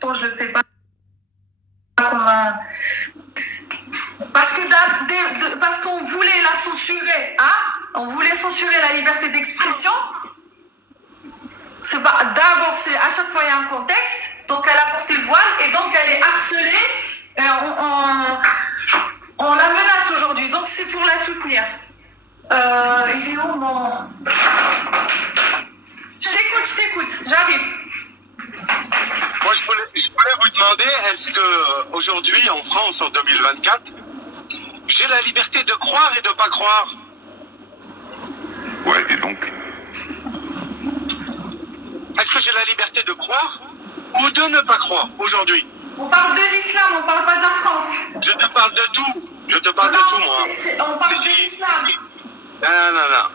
Bon, je le fais pas comme un... Parce qu'on voulait la censurer, hein? On voulait censurer la liberté d'expression. C'est pas... D'abord, c'est à chaque fois il y a un contexte. Donc elle a porté le voile et donc elle est harcelée. Et on la menace aujourd'hui. Donc c'est pour la soutenir. Il est où mon... Je t'écoute, j'arrive. Moi, je voulais vous demander, est-ce que aujourd'hui, en France, en 2024, j'ai la liberté de croire et de pas croire? Ouais, et donc? Est-ce que j'ai la liberté de croire ou de ne pas croire aujourd'hui? On parle de l'islam, on parle pas de la France. Je te parle de tout. Je te parle de tout, moi. On parle de l'islam.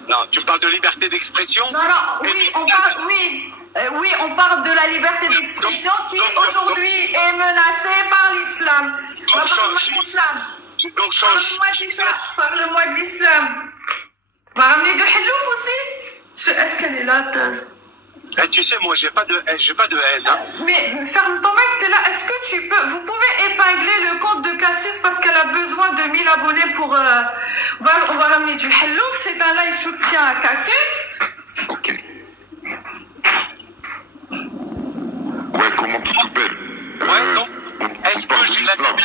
Non. Tu me parles de liberté d'expression? Non, oui, on parle de la liberté d'expression qui aujourd'hui est menacée par l'islam. Parle-moi de l'islam. Donc change. Parle-moi de l'islam. Va ramener du hallouf aussi? Est-ce qu'elle est là? Tu sais, moi, j'ai pas de haine. Hein. Mais ferme ton mec, t'es là. Est-ce que vous pouvez épingler le compte de Cassius parce qu'elle a besoin de 1000 abonnés pour... On va ramener du hallouf. C'est un live soutien à Cassius. Ok. Ouais, comment tu t'appelles? Ouais, donc, est-ce que j'ai la liberté?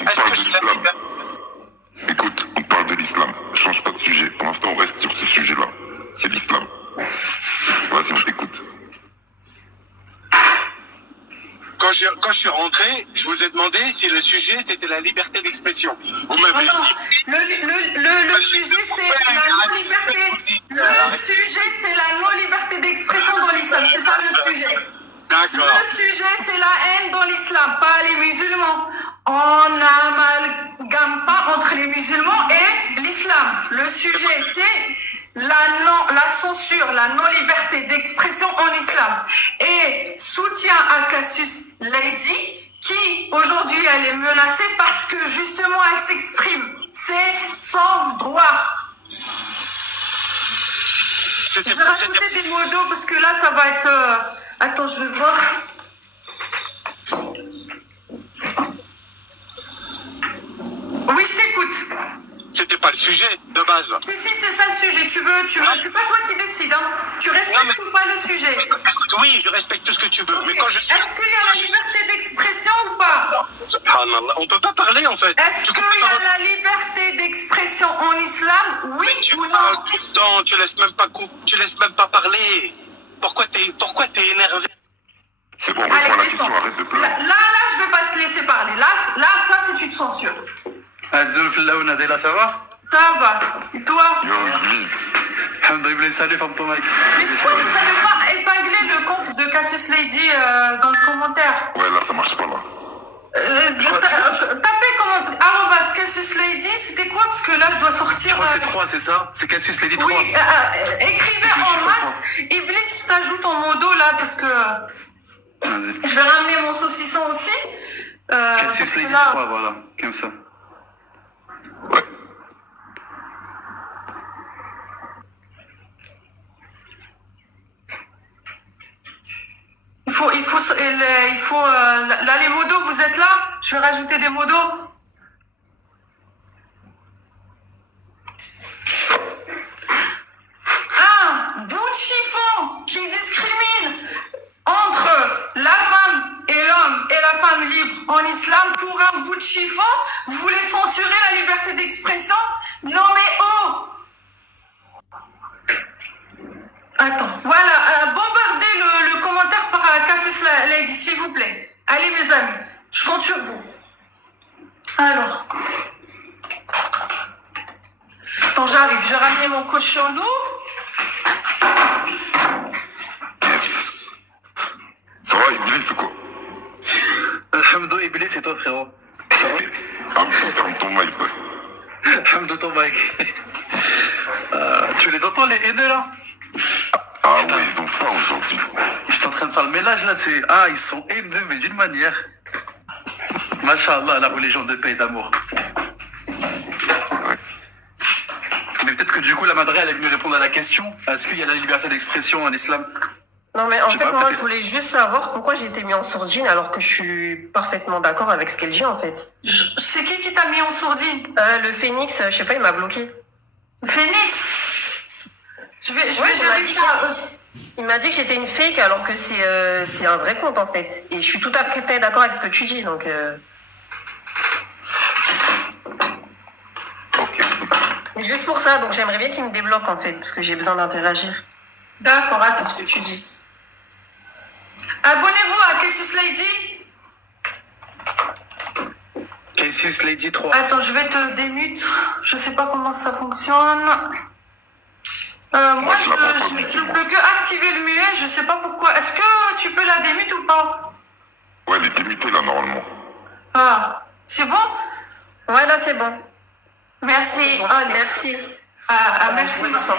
Est-ce que j'ai la liberté? Écoute, on parle de l'islam. Change pas de sujet. Pour l'instant, on reste sur ce sujet-là. C'est l'islam. Vas-y, on t'écoute. Quand je suis rentré, je vous ai demandé si le sujet c'était la liberté d'expression. Vous m'avez dit. Le sujet c'est la non-liberté. Le sujet c'est la non-liberté d'expression dans l'islam. C'est ça le sujet. D'accord. Le sujet c'est la haine dans l'islam, pas les musulmans. On n'amalgame pas entre les musulmans et l'islam. Le sujet c'est la censure, la non-liberté d'expression en islam. Et soutien à Cassius Lady, qui aujourd'hui elle est menacée parce que justement elle s'exprime. C'est son droit. Je vais rajouter des mots d'eau parce que là ça va être... Attends, je vais voir. Oui, je t'écoute. C'était pas le sujet de base. Si, c'est ça le sujet. Tu veux, c'est pas toi qui décides, hein. Tu respectes ou pas le sujet? Oui, je respecte tout ce que tu veux. Okay. Mais quand je suis... Est-ce qu'il y a la liberté d'expression ou pas? Subhanallah. On peut pas parler en fait. Est-ce qu'il y a la liberté d'expression en islam? Oui tu ou non? parles tout le temps, tu laisses même pas parler. Pourquoi t'es énervé? C'est bon, réponds à la question, arrête de pleurer. Là, je vais pas te laisser parler. Là, ça, c'est tu te censures. Là, ça va? Ça va. Et toi? Alhamdoulilah, salut, ferme ton mic. Mais pourquoi vous n'avez pas épinglé le compte de Cassius Lady dans le commentaire? Ouais, là, ça marche pas, là. Tapez comment Cassius Lady, c'était quoi? Parce que là, je dois sortir... Je crois que c'est 3, c'est ça? C'est Cassius Lady 3. Oui, écrivez en masse. Iblis, je t'ajoute ton modo là, parce que... Je vais ramener mon saucisson aussi. Cassius Lady 3, voilà, comme ça. Ouais. Il faut là, les modos, vous êtes là? Je vais rajouter des modos. Un bout de chiffon qui discrimine entre la femme et l'homme et la femme libre en islam pour un bout de chiffon. Vous voulez censurer la liberté d'expression? Non mais oh! Attends, voilà, bombardez le commentaire par Cassius Lady, s'il vous plaît. Allez mes amis, je compte sur vous. Alors. Attends, j'arrive, je vais ramener mon cochonou. Ça va, Iblis ou quoi? Alhamdoulilah, Iblis, c'est toi, frérot. Ah, mais ferme ton mic, ouais. Alhamdoulilah, ton mic. Tu les entends, les haineux, là? Ah oui, ils sont forts aujourd'hui. J'étais en train de faire le ménage, là, c'est... Ah, ils sont haineux, mais d'une manière. Masha'Allah, la religion de paix et d'amour. Ouais. Mais peut-être que du coup, la madré, elle est venue répondre à la question. Est-ce qu'il y a la liberté d'expression en islam? Non, mais en Je sais fait, pas, moi, peut-être- je voulais juste savoir pourquoi j'ai été mis en sourdine alors que je suis parfaitement d'accord avec ce qu'elle dit, en fait. C'est qui t'a mis en sourdine? Le Phoenix, je sais pas, il m'a bloqué. Phoenix. Je vais il m'a gérer dit ça. Il m'a dit que j'étais une fake alors que c'est un vrai compte, en fait. Et je suis tout à fait d'accord avec ce que tu dis, donc... Ok. Et juste pour ça, donc j'aimerais bien qu'il me débloque, en fait, parce que j'ai besoin d'interagir D'accord, avec attends. ce que tu dis. Abonnez-vous à Cassis Lady. Cassius Lady 3. Attends, je vais te démute. Je sais pas comment ça fonctionne. Moi, je la vois pas, je ne peux que activer le muet. Je sais pas pourquoi. Est-ce que tu peux la démute ou pas? Ouais, elle est démutée là, normalement. Ah, c'est bon? Ouais, là, c'est bon. Merci. Bon, Allez. merci. Merci. Je vois ça.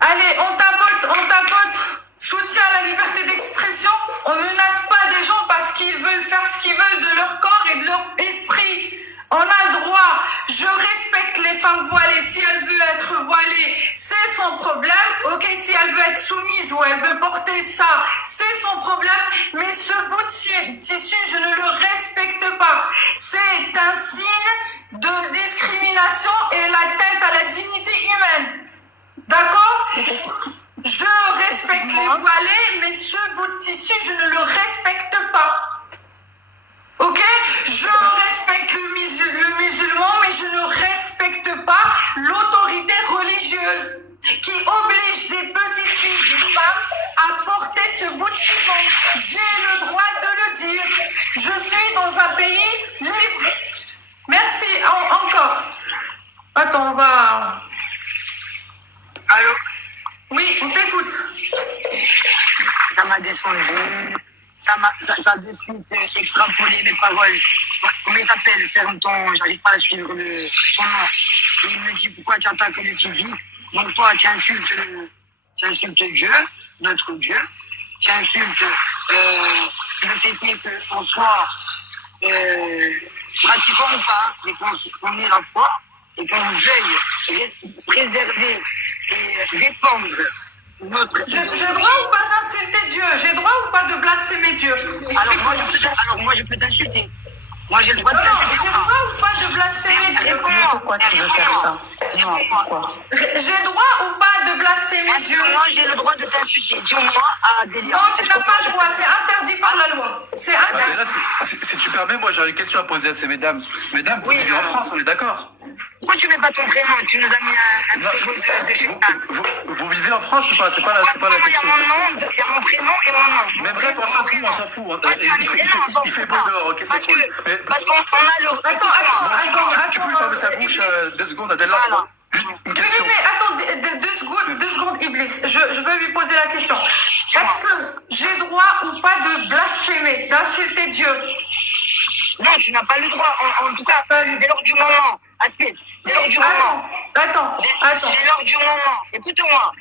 Allez, on tapote. Soutien à la liberté d'expression. On menace pas des gens parce qu'ils veulent faire ce qu'ils veulent de leur corps et de leur esprit. On a le droit. Je respecte les femmes voilées. Si elle veut être voilée, c'est son problème. Ok, si elle veut être soumise ou elle veut porter ça, c'est son problème. Mais ce bout de tissu, je ne le respecte pas. C'est un signe de discrimination et l'atteinte à la dignité humaine. D'accord? Je respecte les voilés, mais ce bout de tissu, je ne le respecte pas. Ok? Je respecte le musulman, mais je ne respecte pas l'autorité religieuse qui oblige des petites filles, des femmes, à porter ce bout de chiffon. J'ai le droit de le dire. Je suis dans un pays libre. Merci. Encore. Attends, on va... Allô? Oui, on t'écoute. Ça m'a descendu. Ça a de suite extrapolé mes paroles. Comment il s'appelle? Ferme ton... J'arrive pas à suivre son nom. Et il me dit pourquoi tu attaques le physique. Donc toi, tu insultes Dieu, notre Dieu. Tu insultes le fait qu'on soit pratiquant ou pas, mais qu'on ait la foi et qu'on veuille préserver et défendre notre... J'ai droit ou pas d'insulter Dieu? J'ai droit ou pas de blasphémer Dieu? Alors moi je peux t'insulter. Moi j'ai le droit de Non, t'insulter j'ai ou pas? droit ou pas de blasphémer Dieu? Réponds-moi. Pourquoi tu veux faire ça? Dis-moi, pourquoi? J'ai droit ou pas de blasphémer Dieu? Moi j'ai le droit de t'insulter. Dis-moi à Delia. Non, tu n'as pas le droit, c'est interdit par la loi. C'est Ah, mais interdit. là, si tu permets, moi j'aurais une question à poser à ces mesdames. Mesdames, vous Oui, vivez en France, on est d'accord? Pourquoi tu mets pas ton prénom? Tu nous as mis un Non, prénom de chez vous vivez en France ou pas? C'est pas la Il y a question. mon nom, il y a mon prénom et mon nom. Mais bref, on s'en fout. Toi, tu as mis des noms, on s'en Il fait fout beau pas. dehors, ok, c'est Parce cool. Mais parce qu'on a le... Attends, tu peux lui fermer sa bouche 2 secondes, Adèle? Voilà. Juste une Oui, question. mais attends, 2 secondes, Iblis. Je veux lui poser la question. Est-ce que j'ai droit ou pas de blasphémer, d'insulter Dieu? Non, tu n'as pas le droit. En tout cas, dès lors du moment. Aspect, dès lors du moment. Attends. Dès lors du moment. Écoute-moi.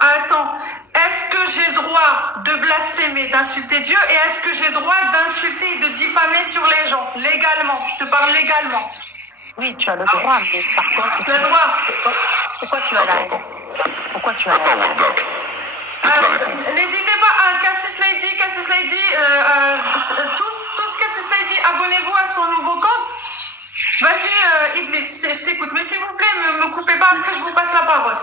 Attends. Est-ce que j'ai le droit de blasphémer, d'insulter Dieu et est-ce que j'ai le droit d'insulter et de diffamer sur les gens? Légalement, je te parle légalement. Oui, tu as le droit, mais par contre, Tu as le droit. pourquoi tu as la haine? Pourquoi tu as la Attends, haine? Warda. Laisse la répondre. N'hésitez pas à Cassis Lady, tous Cassis Lady, abonnez-vous à son nouveau compte. Vas-y, Iblis, je t'écoute. Mais s'il vous plaît, me coupez pas, après je vous passe la parole.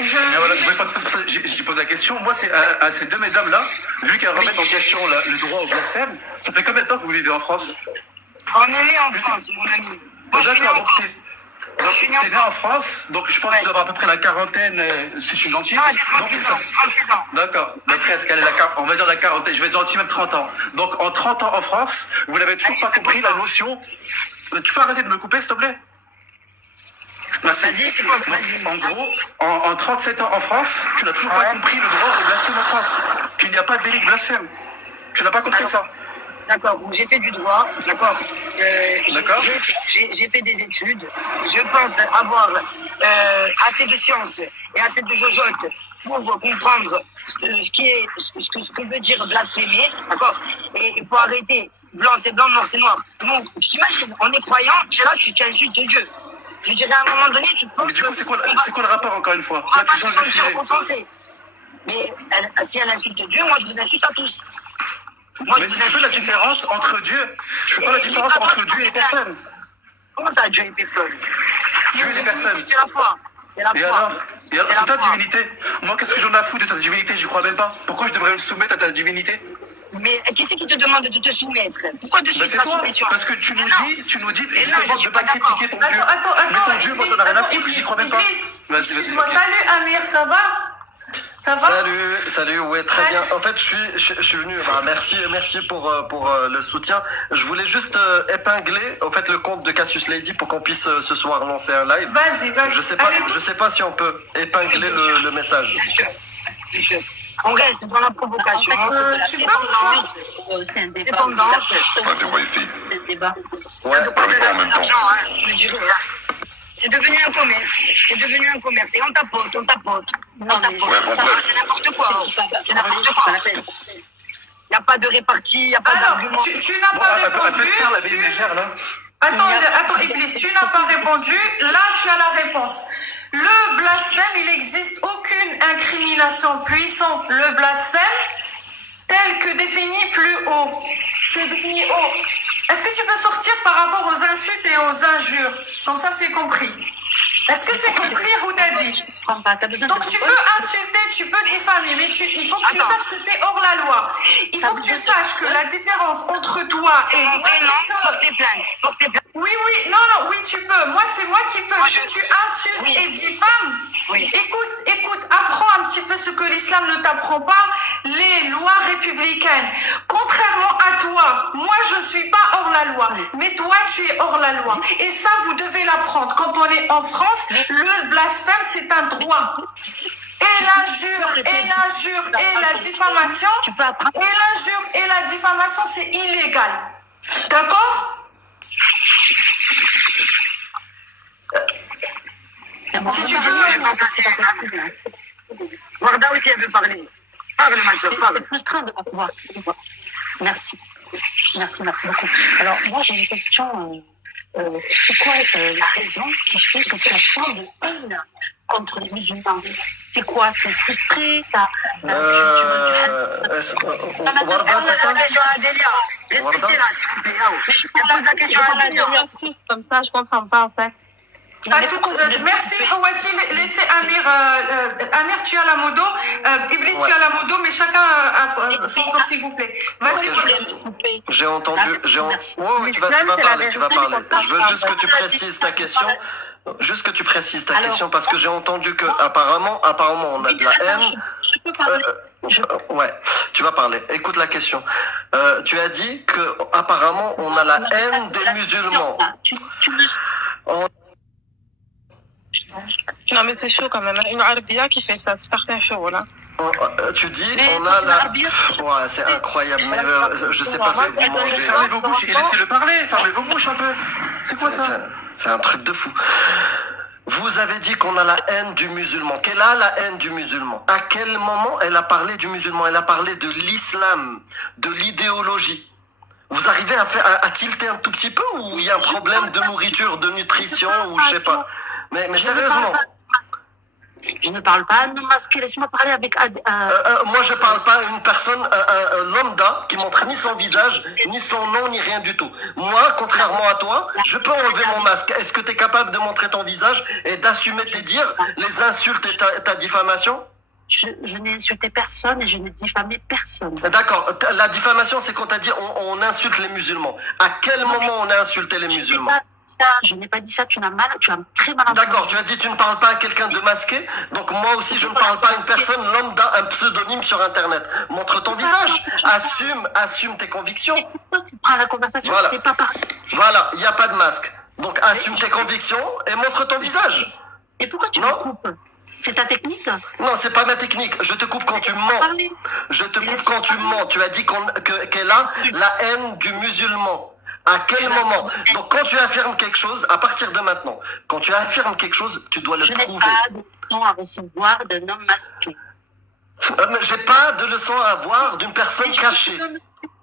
Mais voilà, je voulais pas te passer pour ça, je pose la question. Moi, c'est à ces deux mesdames-là, vu qu'elles remettent en question le droit au blasphème, ça fait combien de temps que vous vivez en France? On est né en France, mon ami. Moi, je suis né en D'accord, France. donc Je suis né t'es né en France, donc je pense que tu dois avoir à peu près la quarantaine, si je suis gentil. Non, j'ai Donc, 36 ça- ans. 36 ans. D'accord, donc presque, elle est on va dire la quarantaine, je vais être gentil, même 30 ans. Donc en 30 ans en France, vous n'avez toujours Allez, pas c'est compris bon. la notion. Tu peux arrêter de me couper, s'il te plaît? Merci. Vas-y, c'est quoi? Donc, Vas-y. en gros, en 37 ans en France, tu n'as toujours pas compris le droit au blasphème en France. Qu'il n'y a pas de délit de blasphème. Tu n'as pas compris ça? D'accord, donc j'ai fait du droit, d'accord. D'accord. J'ai fait des études. Je pense avoir assez de science et assez de jojote pour comprendre ce que veut dire blasphémer, d'accord. Et il faut arrêter. Blanc c'est blanc, noir c'est noir. Donc, je t'imagine, on est croyant, tu es là, tu insultes Dieu. Je dirais à un moment donné, tu penses Mais du coup, que- c'est quoi le rapport encore une fois? on va Là, pas tu se changes de sentir sujet. offensé. Mais si elle insulte Dieu, moi je vous insulte à tous. Moi, Mais tu fais la différence entre Dieu. Tu fais pas la différence entre Dieu et personne. Comment ça, Dieu et personne? Dieu et personne. C'est la foi. C'est la Et foi. alors c'est ta la foi. divinité. Moi, qu'est-ce que j'en ai à foutre de ta divinité? J'y crois même pas. Pourquoi je devrais me soumettre à ta divinité? Mais qui c'est qui te demande de te soumettre? Pourquoi de Ben suite c'est la toi, soumission? parce que tu nous dis Mais non, je justement suis de pas pas d'accord. critiquer ton Dieu. Attends, Mais ton Dieu, moi, j'en ai rien à foutre, j'y crois même pas. Vas-y, Excuse-moi, vas-y. salut Amir, ça va? Ça va? Salut, ouais, très Salut. bien. En fait, je suis venu. Bah, merci pour le soutien. Je voulais juste épingler, en fait, le compte de Cassius Lady pour qu'on puisse ce soir lancer un live. Vas-y. Allez, Je sais pas si on peut épingler le message. Bien sûr. Bien sûr. On reste dans la provocation. tu C'est peux tendance. C'est un C'est débat. tendance. Vas-y, on va essayer. C'est un débat. Ouais. De quoi en même temps, en de même temps. l'argent, hein, je le dirais, hein. C'est devenu un commerce. C'est devenu un commerce. Et on tapote. Non, mais Ouais, bon, bref. C'est n'importe quoi. C'est n'importe c'est quoi. pas la peine. Il n'y a pas de répartie, il n'y a pas Alors, d'argument. tu n'as Bon, pas un peu répondu. star, la vie légère, là. Attends, Iblis, tu n'as pas répondu. Là, tu as la réponse. Le blasphème, il n'existe aucune incrimination puissante. Le blasphème, tel que défini plus haut. C'est défini haut. Est-ce que tu peux sortir par rapport aux insultes et aux injures? Comme ça, c'est compris. Est-ce que c'est compris, Roudadi? Je comprends pas. T'as besoin Donc de tu peux insulter, tu peux diffamer, mais il faut que tu Attends. saches que tu es hors la loi. Il faut que tu saches que la différence entre toi et C'est mon moi, prénom, c'est que- portez plainte. Portez plainte. oui, non, tu peux. Moi, c'est moi qui peux. Moi, Si je- tu insultes Oui. et diffames, Oui. écoute, apprends un petit peu ce que l'islam ne t'apprend pas, les lois républicaines. Contrairement à toi, moi, je suis pas hors la loi, mais toi, tu es hors la loi. Et ça, vous devez l'apprendre. Quand on est en France, le blasphème, c'est un droit. Et l'injure, et la diffamation, Tu peux apprendre. et l'injure et la diffamation, c'est illégal. D'accord? Si tu Je veux, vais remplacer un. Warda aussi, elle veut parler. Parle, ma soeur, parle. C'est frustrant de ne pas pouvoir. Merci. Merci beaucoup. Alors, moi, j'ai une question. C'est quoi la raison qui fait que tu as tant de haine contre les musulmans? C'est quoi? T'es frustré? Warda, c'est ça? La question à Delia. Respectez-la, s'il vous plaît. Elle pose la question à Delia. Comme ça, je comprends pas, en fait. à toutes, merci Hawashi, laissez Amir, Amir tu as la modo, Iblis tu as la modo, mais chacun a son tour s'il vous plaît. Vas-y, Ok, j'ai entendu. Ouais, tu vas parler. Je veux juste que tu précises ta question. Juste que tu précises ta question parce que j'ai entendu que apparemment on a de la haine. Je peux parler. Ouais, tu vas parler. Écoute la question. Tu as dit que apparemment on a la haine des musulmans. Non, mais c'est chaud quand même. Une Arabia qui fait ça, c'est certain chaud, là. Tu dis Mais on a la. l'Arabie, Ouais, c'est incroyable. Mais je sais pas ce que vous mangez. Fermez vos bouches et laissez-le parler. Fermez vos bouches un peu. C'est quoi ça? C'est un truc de fou. Vous avez dit qu'on a la haine du musulman. Qu'elle a la haine du musulman. À quel moment elle a parlé du musulman? Elle a parlé de l'islam, de l'idéologie. Vous arrivez à tilter un tout petit peu ou il y a un problème de nourriture, de nutrition ou je sais pas. Mais sérieusement. Je ne parle pas non masqué, laisse-moi parler avec. Moi je parle pas à une personne, un lambda qui montre ni son visage, ni son nom, ni rien du tout. Moi, contrairement à toi, je peux enlever mon masque. Est-ce que tu es capable de montrer ton visage et d'assumer tes dires, les insultes et ta diffamation? Je n'ai insulté personne et je n'ai diffamé personne. D'accord, la diffamation c'est quand t'as dit on insulte les musulmans. À quel moment on a insulté les musulmans? Je n'ai pas dit ça, tu as très mal entendu. D'accord, tu as dit tu ne parles pas à quelqu'un de masqué, donc moi aussi je ne parle pas à une personne lambda, un pseudonyme sur internet. Montre ton visage, assume tes convictions. Pourquoi tu prends la conversation? Voilà. C'est pas parti. Voilà, il n'y a pas de masque. Donc assume tes convictions et montre ton visage. Et pourquoi tu me coupes? C'est ta technique? Non, c'est pas ma technique. Je te coupe quand tu mens. Je te coupe quand tu mens. Tu as dit qu'elle a la haine du musulman. À quel moment? Donc quand tu affirmes quelque chose, à partir de maintenant, quand tu affirmes quelque chose, tu dois le Je n'ai prouver. pas de leçon à recevoir d'un homme masqué. Mais j'ai pas de leçon à avoir d'une personne cachée.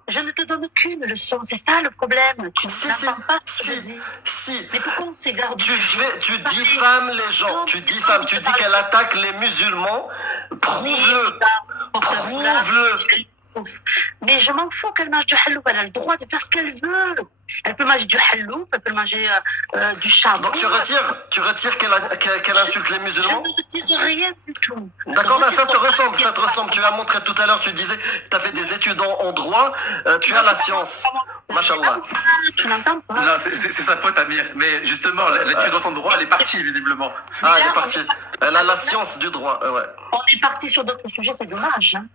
je ne te donne qu'une leçon. C'est ça le problème. Tu Si, n'entends pas ce que je si, dis. si. Mais pourquoi on s'égare du Tu sujet? diffames les gens. Tu diffames. Tu dis qu'elle attaque les musulmans. Prouve-le. Prouve-le. Mais je m'en fous qu'elle mange du halloub. Elle a le droit de faire ce qu'elle veut. Elle peut manger du halloub, elle peut manger du charbon. Donc tu retires qu'elle insulte les Je musulmans? ne retire rien du tout. D'accord, mais Je ça te retire ressemble, pas. ça te ressemble. Tu as montré tout à l'heure, tu disais, tu as fait des études en droit, tu as la science. Machallah. Tu n'entends pas. Non, c'est sa pote Amir. Mais justement, l'étude en droit, elle est partie, visiblement. Ah, elle est partie. Elle a la science du droit, ouais. On est parti sur d'autres sujets, c'est dommage. Hein.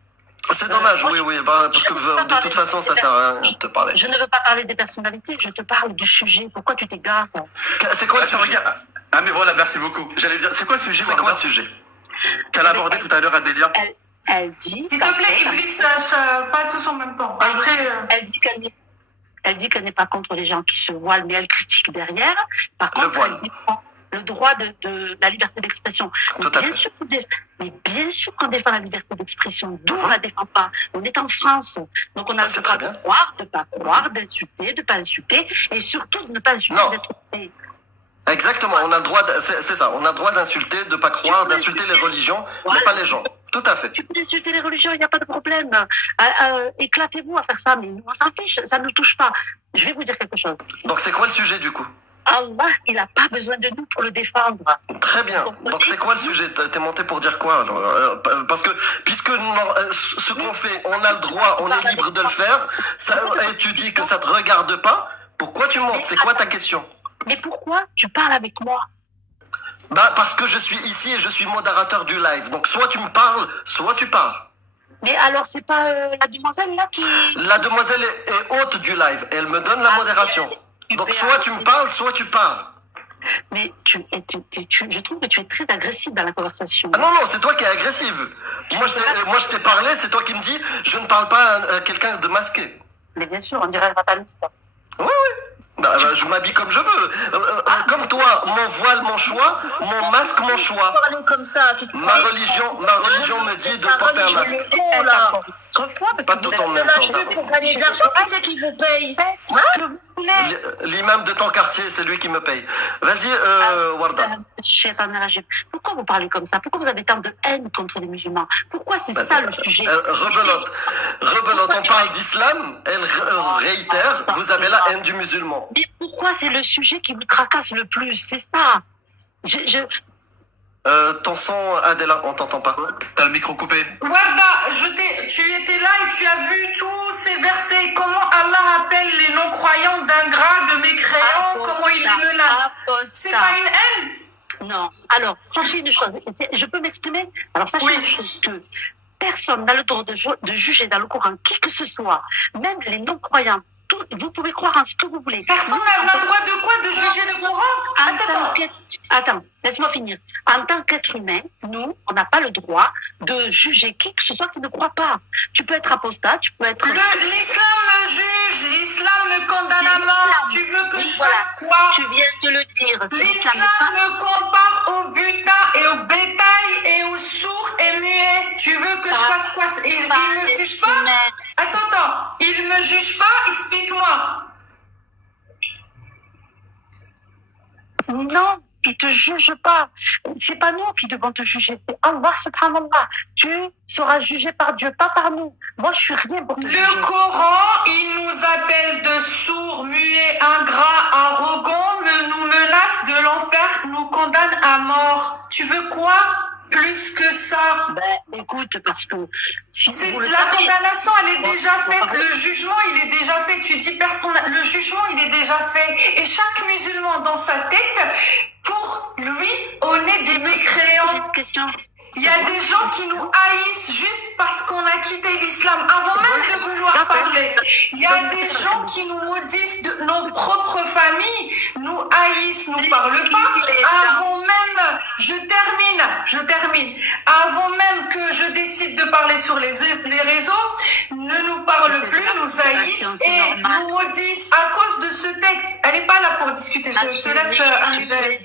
C'est dommage, oui, parce que de toute façon, ça sert à rien de te parler. Je ne veux pas parler des personnalités, je te parle du sujet. Pourquoi tu t'égares? C'est quoi le Attends, sujet? regarde. Ah, mais voilà, merci beaucoup. J'allais dire, c'est quoi le sujet? C'est quoi le sujet? Qu'elle a abordé tout à l'heure, Adélia. Elle dit... S'il te plaît, Iblis, pas tous en même temps. Après, Elle dit qu'elle n'est pas contre les gens qui se voilent, mais elle critique derrière. Par Le contre, voile. elle défend le droit de la liberté d'expression. Tout à fait. Mais bien sûr qu'on défend la liberté d'expression. D'où on la défend pas? On est en France. Donc on a C'est le droit très de bien. croire, de pas croire, d'insulter, de pas insulter, et surtout de ne pas insulter Non. d'être humain. Exactement, on a le droit, c'est ça, on a le droit d'insulter, de pas croire, d'insulter les religions, mais pas les gens. Tout à fait. Tu peux insulter les religions, il n'y a pas de problème. Éclatez-vous à faire ça, mais nous, on s'en fiche, ça ne nous touche pas. Je vais vous dire quelque chose. Donc c'est quoi le sujet du coup? Allah, il n'a pas besoin de nous pour le défendre. Très bien. Donc c'est quoi le sujet? T'es monté pour dire quoi alors? Parce que puisque ce qu'on fait, on a le droit, on est libre de le faire, et tu dis que ça te regarde pas, pourquoi tu montes? C'est quoi ta question? Mais pourquoi tu parles avec moi? Bah parce que je suis ici et je suis modérateur du live. Donc soit tu me parles, soit tu pars. Mais alors, c'est pas la demoiselle là qui... La demoiselle est hôte du live, et elle me donne la modération. Donc soit tu me parles, soit tu pars. Mais je trouve que tu es très agressive dans la conversation. Ah non, c'est toi qui es agressive. Moi je t'ai parlé, c'est toi qui me dis, je ne parle pas à quelqu'un de masqué. Mais bien sûr, on dirait un fataliste. Oui. Bah, je m'habille comme je veux. Comme toi, mon voile, mon choix, mon masque, mon choix. Comme ça, tu te Ma religion me dit de porter un masque. Oh là. Pas tout en même temps. Pour gagner de l'argent, qui c'est qui vous paye? L'imam de ton quartier, c'est lui qui me paye. Vas-y, Warda. Pourquoi vous parlez comme ça? Pourquoi vous avez tant de haine contre les musulmans? Pourquoi c'est ça le sujet? Rebelote, on parle d'islam, elle réitère, vous avez la haine du musulman. Mais pourquoi c'est le sujet qui vous tracasse le plus? C'est ça. Ton son, Adela, on t'entend pas. T'as le micro coupé. Warda, tu étais là et tu as vu tous ces versets. Comment Allah appelle les non-croyants d'ingrats, de mécréants, comment il les menace. C'est pas une haine? Non. Alors, sachez une chose. Je peux m'exprimer? Alors, sachez une chose que personne n'a le droit de juger dans le Coran qui que ce soit, même les non-croyants. Vous pouvez croire en ce que vous voulez. Personne n'a le droit de quoi? De juger le Coran? Attends, laisse-moi finir. En tant qu'être humain, nous, on n'a pas le droit de juger qui que ce soit qui ne croit pas. Tu peux être apostat, tu peux être... L'islam me juge, l'islam me condamne à mort. Tu veux que je fasse quoi? Tu viens de le dire. L'islam me compare au butin et au bétail et aux sourds et muets. Tu veux que je fasse quoi? Il me juge pas? Attends, il me juge pas? Explique-moi. Non, il te juge pas. C'est pas nous qui devons te juger, c'est Allah subhanallah. Tu seras jugé par Dieu, pas par nous. Moi, je suis rien pour te juger. Le Coran, il nous appelle de sourds, muets, ingrats, arrogants, nous menace de l'enfer, nous condamne à mort. Tu veux quoi? Plus que ça. Ben, écoute, parce que... La condamnation, elle est déjà faite. Le jugement, il est déjà fait. Tu dis personne... Le jugement, il est déjà fait. Et chaque musulman, dans sa tête, pour lui, on est des mécréants. J'ai une question. Il y a des gens qui nous haïssent juste parce qu'on a quitté l'islam, avant même de vouloir parler. Il y a des gens qui nous maudissent, de nos propres familles, nous haïssent, nous parlent pas. Avant même, je termine. Avant même que je décide de parler sur les réseaux, ne nous parlent plus, nous haïssent et nous maudissent à cause de ce texte. Elle n'est pas là pour discuter. Je te laisse arriver.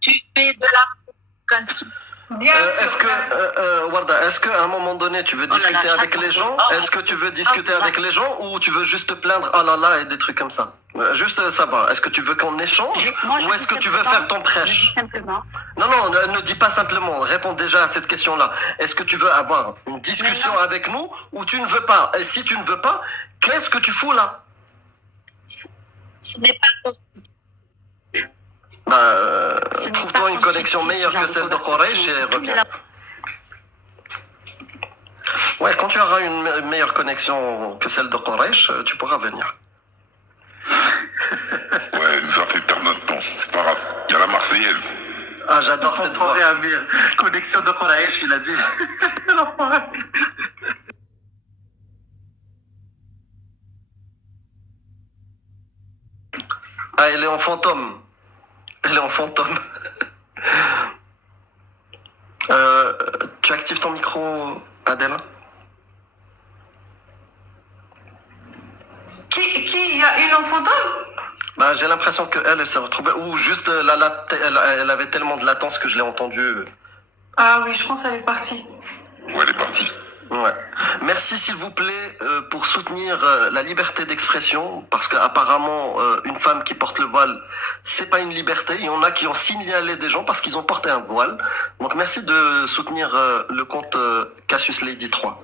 Tu fais de la provocation. Bien Est-ce sûr. que, bien sûr. Warda, est-ce qu'à un moment donné, tu veux Oh là là, discuter avec chaque les fois. gens? Oh, Est-ce que tu veux oh, discuter oh, avec les gens ou tu veux juste te plaindre, ah là là, et des trucs comme ça? Juste savoir, est-ce que tu veux qu'on échange Moi, je ou est-ce dis que tu veux simplement- faire ton je dis prêche? simplement. Non, non, ne dis pas simplement, réponds déjà à cette question-là. Est-ce que tu veux avoir une discussion avec nous ou tu ne veux pas? Et si tu ne veux pas, qu'est-ce que tu fous là? Ce n'est pas possible. Ce n'est Trouve-toi pas une possible, connexion ce meilleure genre que de celle de Quraysh et conversation. reviens. Ouais, quand tu auras une meilleure connexion que celle de Quraysh, tu pourras venir. Ouais, nous a fait perdre notre temps. C'est pas grave. Il y a la Marseillaise. Ah, j'adore cette voix. Enfoiré, Amir. Connexion de Quraysh, il a dit. L'enfoiré. Ah, elle est en fantôme. Elle est en fantôme. Tu actives ton micro, Adèle? Qui y a une en fantôme? Bah, j'ai l'impression qu'elle s'est retrouvée, ou juste elle avait tellement de latence que je l'ai entendue. Ah oui, je pense qu'elle est partie. Ouais, elle est partie. Ouais. Merci s'il vous plaît pour soutenir la liberté d'expression parce qu'apparemment une femme qui porte le voile c'est pas une liberté. Il y en a qui ont signalé des gens parce qu'ils ont porté un voile. Donc merci de soutenir le compte Cassius Lady 3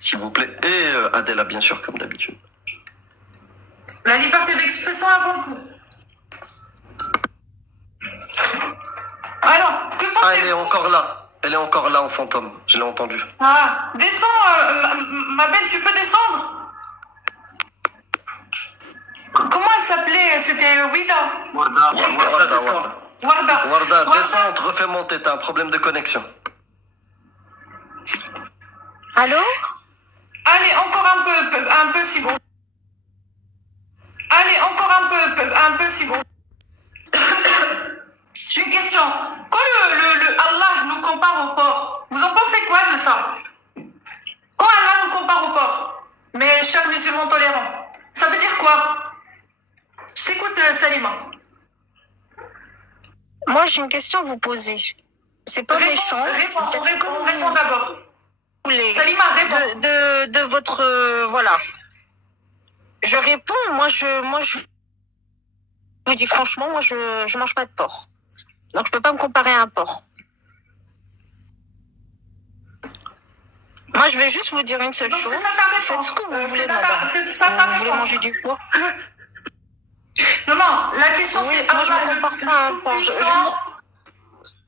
s'il vous plaît et Adela bien sûr comme d'habitude. La liberté d'expression avant tout. Alors, que Ah, elle est pensez-vous? encore là. Elle est encore là en fantôme. Je l'ai entendu. Ah, descends, ma belle, tu peux descendre? Comment elle s'appelait? C'était Wida. Warda, Warda, descends. Warda. Warda. Warda, descends, te refais monter. T'as un problème de connexion. Allô? Allez, encore un peu si bon. Allez, encore un peu si bon. J'ai une question. Quand le Allah nous compare au porc, vous en pensez quoi de ça? Quand Allah nous compare au porc, mes chers musulmans tolérants, ça veut dire quoi? Je t'écoute, Salima. Moi, j'ai une question à vous poser. C'est pas méchant. Réponds, Vous faites comme réponds vous d'abord. voulez. Salima, réponds. De votre voilà. Je réponds. Moi, je vous dis franchement, moi, je mange pas de porc. Donc, je peux pas me comparer à un porc. Moi, je vais juste vous dire une seule Donc, chose. c'est ça ta Faites réponse. ce que vous voulez, C'est ça madame. c'est ça ta Vous voulez réponse. manger du porc? Non, la question Oui, c'est moi, je Allah, me compare pas à un porc. tout-puissant.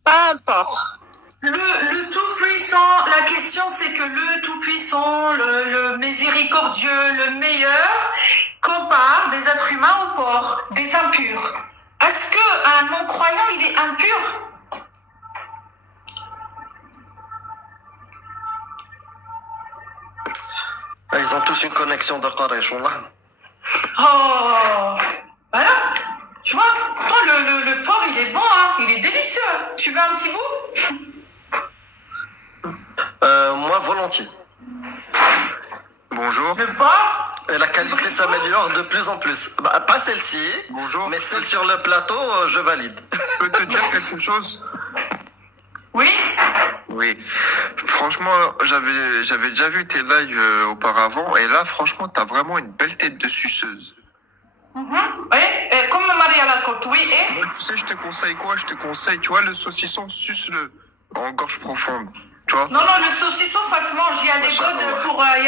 Pas un porc. Le Tout-Puissant, la question c'est que le Tout-Puissant, le miséricordieux, le meilleur, compare des êtres humains aux porcs, des impurs. Est-ce qu'un non-croyant, il est impur? Ah, ils ont tous une connexion de Quraysh, wallah. Oh, voilà. Tu vois, pourtant le porc, il est bon, hein, il est délicieux. Tu veux un petit bout? Moi, volontiers. Bonjour. Le porc? Et la qualité s'améliore de plus en plus. Bah, pas celle-ci, Bonjour. mais celle sur le plateau, je valide. Je peux te dire quelque chose? Oui. Oui. Franchement, j'avais déjà vu tes lives auparavant, et là, franchement, t'as vraiment une belle tête de suceuse. Oui, comme Maria Lacoste, oui, et? Moi, tu sais, je te conseille quoi? Je te conseille, tu vois, le saucisson, suce-le en gorge profonde. Tu vois? Non, le saucisson, ça se mange. Il y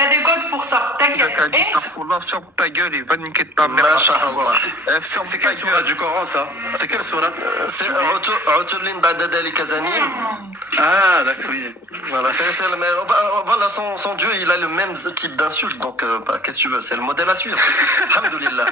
a des godes pour ça. T'inquiète. T'as dit, Et? Astaghfirullah, ferme ta gueule et va niquer ta mère. Masha'Allah. Ferme C'est ta quelle sourate gueule. du Coran, ça? C'est quelle sourate? C'est Utullin Ba'da Dhalika Zanim. Ah, d'accord, oui. Voilà, mais voilà, son Dieu, il a le même type d'insulte, donc qu'est-ce que tu veux? C'est le modèle à suivre. Alhamdoulilah.